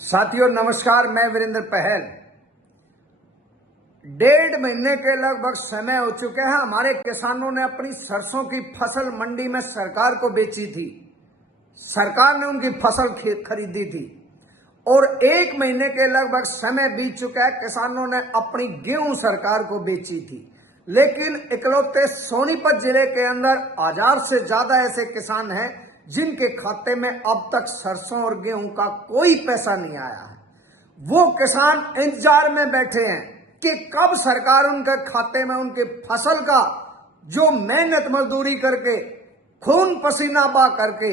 साथियों नमस्कार, मैं वीरेंद्र पहल। 1.5 महीने के लगभग समय हो चुके हैं। हमारे किसानों ने अपनी सरसों की फसल मंडी में सरकार को बेची थी। सरकार ने उनकी फसल खरीदी थी और 1 महीने के लगभग समय बीत चुका है। किसानों ने अपनी गेहूं सरकार को बेची थी, लेकिन इकलौते सोनीपत जिले के अंदर 1000 से ज्यादा ऐसे किसान हैं जिनके खाते में अब तक सरसों और गेहूं का कोई पैसा नहीं आया है। वो किसान इंतजार में बैठे हैं कि कब सरकार उनके खाते में उनके फसल का जो मेहनत मजदूरी करके खून पसीना बहा करके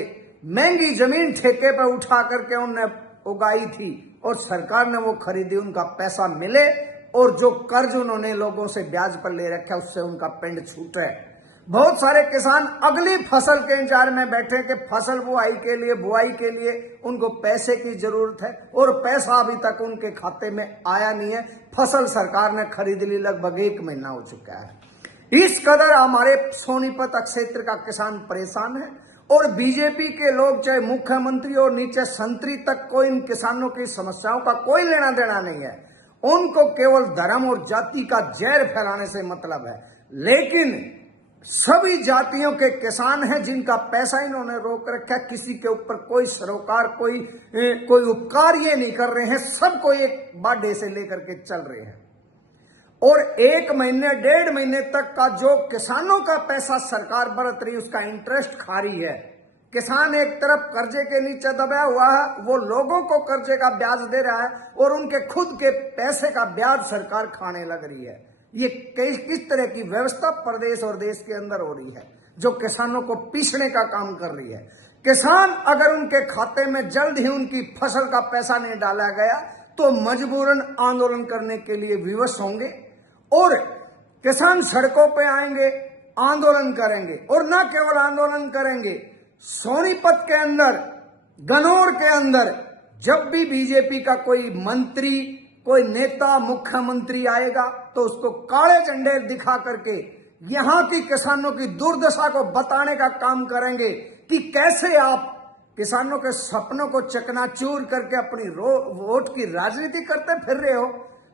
महंगी जमीन ठेके पर उठा करके उन्होंने उगाई थी और सरकार ने वो खरीदी, उनका पैसा मिले और जो कर्ज उन्होंने लोगों से ब्याज पर ले रखा उससे उनका पिंड छूटे। बहुत सारे किसान अगली फसल के इंतजार में बैठे कि फसल बुआई के लिए उनको पैसे की जरूरत है और पैसा अभी तक उनके खाते में आया नहीं है। फसल सरकार ने खरीद ली, लगभग 1 महीना हो चुका है। इस कदर हमारे सोनीपत क्षेत्र का किसान परेशान है और बीजेपी के लोग चाहे मुख्यमंत्री और नीचे संतरी तक को इन किसानों की समस्याओं का कोई लेना देना नहीं है। उनको केवल धर्म और जाति का जहर फैलाने से मतलब है। लेकिन सभी जातियों के किसान हैं जिनका पैसा इन्होंने रोक रखा है। किसी के ऊपर कोई सरोकार कोई उपकार ये नहीं कर रहे हैं, सबको एक बाडे से लेकर के चल रहे हैं। और 1 महीने 1.5 महीने तक का जो किसानों का पैसा सरकार बरत रही उसका इंटरेस्ट खा रही है। किसान एक तरफ कर्जे के नीचे दबा हुआ है, वो लोगों को कर्जे का ब्याज दे रहा है और उनके खुद के पैसे का ब्याज सरकार खाने लग रही है। ये किस तरह की व्यवस्था प्रदेश और देश के अंदर हो रही है जो किसानों को पीसने का काम कर रही है। किसान अगर उनके खाते में जल्द ही उनकी फसल का पैसा नहीं डाला गया तो मजबूरन आंदोलन करने के लिए विवश होंगे और किसान सड़कों पे आएंगे, आंदोलन करेंगे। और न केवल आंदोलन करेंगे, सोनीपत के अंदर, गनौर के अंदर जब भी बीजेपी का कोई मंत्री, कोई नेता, मुख्यमंत्री आएगा तो उसको काले झंडे दिखा करके यहां की किसानों की दुर्दशा को बताने का काम करेंगे कि कैसे आप किसानों के सपनों को चकनाचूर करके अपनी वोट की राजनीति करते फिर रहे हो।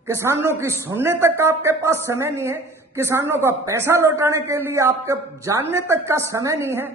किसानों की सुनने तक का आपके पास समय नहीं है, किसानों का पैसा लौटाने के लिए आपके जानने तक का समय नहीं है।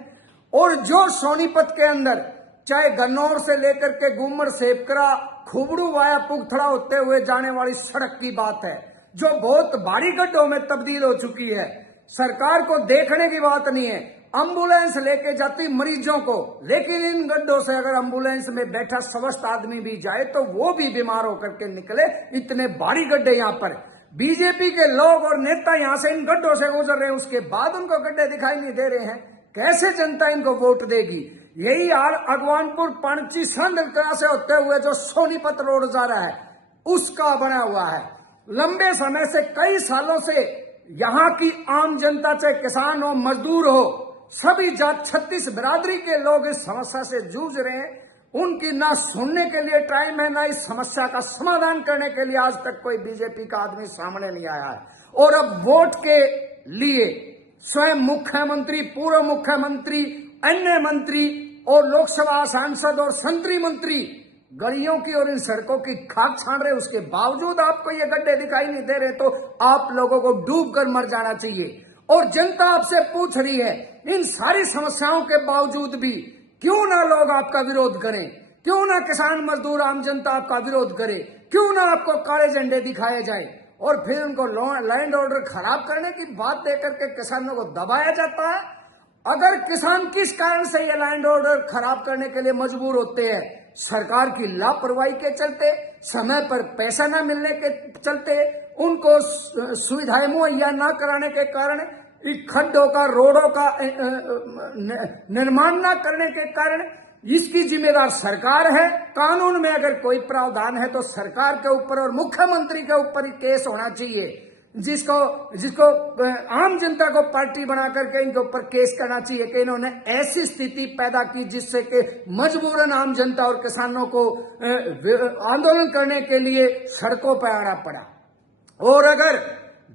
और जो सोनीपत के अंदर चाहे गन्नौर से लेकर के गुमर, सेपकरा, खुबड़ू वाया पुगथड़ा होते हुए जाने वाली सड़क की बात है जो बहुत भारी गड्ढों में तब्दील हो चुकी है। सरकार को देखने की बात नहीं है, एम्बुलेंस लेके जाती मरीजों को, लेकिन इन गड्ढों से अगर एम्बुलेंस में बैठा स्वस्थ आदमी भी जाए तो वो भी बीमार होकर के निकले। इतने भारी गड्ढे यहाँ पर बीजेपी के लोग और नेता यहाँ से इन गड्ढों से गुजर रहे हैं, उसके बाद उनको गड्ढे दिखाई नहीं दे रहे हैं। कैसे जनता इनको वोट देगी? यही हाल अगवानपुर, पाणची, संदलकला से होते हुए जो सोनीपत रोड जा रहा है उसका बना हुआ है। लंबे समय से, कई सालों से यहाँ की आम जनता, चाहे किसान हो, मजदूर हो, सभी जात 36 बिरादरी के लोग इस समस्या से जूझ रहे हैं। उनकी ना सुनने के लिए टाइम है, ना इस समस्या का समाधान करने के लिए आज तक कोई बीजेपी का आदमी सामने नहीं आया है। और अब वोट के लिए स्वयं मुख्यमंत्री, पूर्व मुख्यमंत्री, अन्य मंत्री और लोकसभा सांसद और संतरी मंत्री गलियों की और इन सड़कों की खाक छान रहे, उसके बावजूद आपको ये गड्ढे दिखाई नहीं दे रहे तो आप लोगों को डूब कर मर जाना चाहिए। और जनता आपसे पूछ रही है, इन सारी समस्याओं के बावजूद भी क्यों ना लोग आपका विरोध करें, क्यों ना किसान, मजदूर, आम जनता आपका विरोध करे, क्यों ना आपको काले झंडे दिखाए जाए और फिर उनको लैंड ऑर्डर खराब करने की बात देकर के किसानों को दबाया जाता है। अगर किसान किस कारण से ये लैंड ऑर्डर खराब करने के लिए मजबूर होते हैं, सरकार की लापरवाही के चलते, समय पर पैसा न मिलने के चलते, उनको सुविधाएं मुहैया न कराने के कारण, खड्डों का, रोडों का निर्माण न करने के कारण, इसकी जिम्मेदार सरकार है। कानून में अगर कोई प्रावधान है तो सरकार के ऊपर और मुख्यमंत्री के ऊपर ही केस होना चाहिए, जिसको आम जनता को पार्टी बना करके इनके ऊपर केस करना चाहिए कि इन्होंने ऐसी स्थिति पैदा की जिससे कि मजबूरन आम जनता और किसानों को आंदोलन करने के लिए सड़कों पर आना पड़ा। और अगर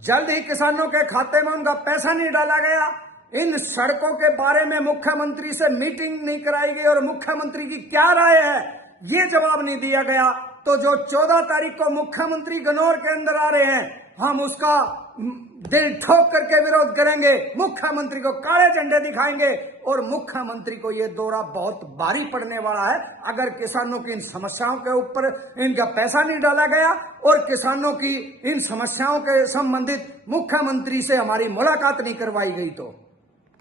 जल्द ही किसानों के खाते में उनका पैसा नहीं डाला गया, इन सड़कों के बारे में मुख्यमंत्री से मीटिंग नहीं कराई गई और मुख्यमंत्री की क्या राय है ये जवाब नहीं दिया गया, तो जो 14 तारीख को मुख्यमंत्री गन्नौर के अंदर आ रहे हैं, हम उसका दिल ठोक करके विरोध करेंगे, मुख्यमंत्री को काले झंडे दिखाएंगे और मुख्यमंत्री को यह दौरा बहुत भारी पड़ने वाला है अगर किसानों की इन समस्याओं के ऊपर इनका पैसा नहीं डाला गया और किसानों की इन समस्याओं के संबंधित मुख्यमंत्री से हमारी मुलाकात नहीं करवाई गई तो।